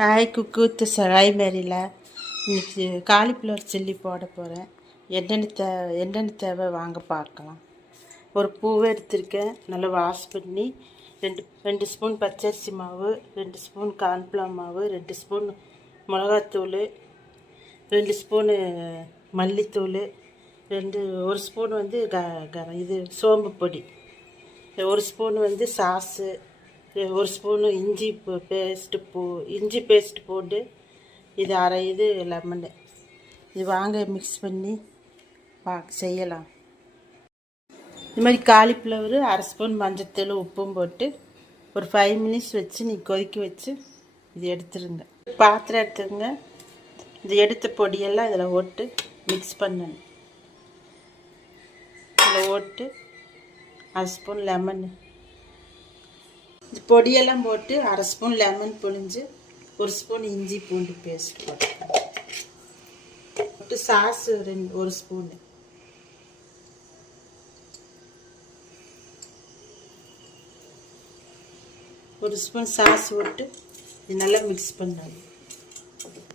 Hi cook with சராய் மேரியில் இன்றைக்கி cauliflower chilli போட போகிறேன். என்னென்ன தேவை வாங்க பார்க்கலாம். ஒரு பூவை எடுத்திருக்கேன், நல்லா வாஷ் பண்ணி ரெண்டு ஸ்பூன் பச்சரிசி மாவு, 2 ஸ்பூன் கார்ன்ஃப்ளவர் மாவு, 2 ஸ்பூன் மிளகாத்தூள், 2 ஸ்பூனு மல்லித்தூள், 1 ஸ்பூன் வந்து இது சோம்பு பொடி, 1 ஸ்பூன் வந்து சாஸு, 1 ஸ்பூனு இஞ்சி பேஸ்ட்டு போட்டு இது அரை இது லெமனு. இது வாங்க மிக்ஸ் பண்ணி செய்யலாம். இது மாதிரி காலிஃப்ளவர், அரை ஸ்பூன் மஞ்சத்தூள், உப்பும் போட்டு ஒரு 5 மினிட்ஸ் வச்சு கொதிக்க வச்சு இது எடுத்துருங்க. பாத்திரம் எடுத்துருங்க. இது எடுத்த பொடியெல்லாம் இதில் போட்டு மிக்ஸ் பண்ணணும். இதில் போட்டு அரை ஸ்பூன் லெமனு, இந்த பொடியெல்லாம் போட்டு அரை ஸ்பூன் லெமன் புழிஞ்சு 1 ஸ்பூன் இஞ்சி பூண்டு பேஸ்ட் போட்டு சாஸ் 1 ஸ்பூன், சாஸ் போட்டு இது நல்லா மிக்ஸ் பண்ணணும்.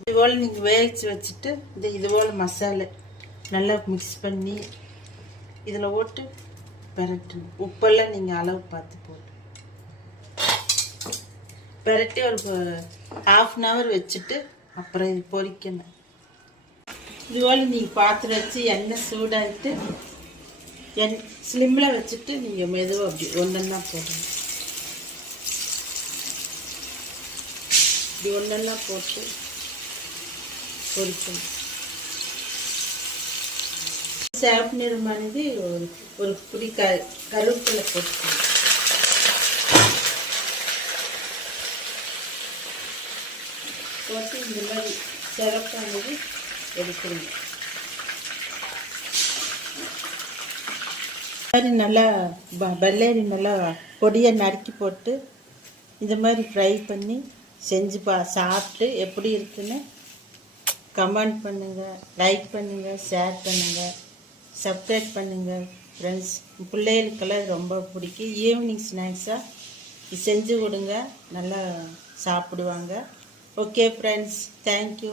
இதுபோல் நீங்கள் வேவிச்சு வச்சுட்டு இதுபோல் மசாலா நல்லா மிக்ஸ் பண்ணி இதில் போட்டு பெரட்டணும். உப்பெல்லாம் நீங்கள் அளவு பார்த்து போட்டு பெரட்டி ஒரு ½ அன் ஹவர் வச்சுட்டு அப்புறம் இது பொரிக்கணும். இதுபோல் நீங்கள் பாத்திரம் வச்சு எண்ணெய் சூடாகிட்டு ஸ்லிம்மில் வச்சுட்டு நீங்கள் மெதுவாக அப்படி ஒன்றா போடணும். இப்படி ஒன்றா போட்டு பொரிக்கணும். சேவப்பு நிறமானது ஒரு புடி கருவேப்பிலை போட்டுக்கணும். போட்டு இந்த மாதிரி சிறப்பானது எடுக்கணும். மாதிரி நல்லா பல்லேரி நல்லா பொடியை நறுக்கி போட்டு இந்த மாதிரி ஃப்ரை பண்ணி செஞ்சு சாப்பிட்டு எப்படி இருக்குன்னு கமெண்ட் பண்ணுங்கள், லைக் பண்ணுங்கள், ஷேர் பண்ணுங்கள், சப்ஸ்கிரைப் பண்ணுங்கள். ஃப்ரெண்ட்ஸ், பிள்ளைகளுக்கெல்லாம் ரொம்ப பிடிக்கும். ஈவினிங் ஸ்நாக்ஸாக செஞ்சு கொடுங்க, நல்லா சாப்பிடுவாங்க. Okay friends, thank you.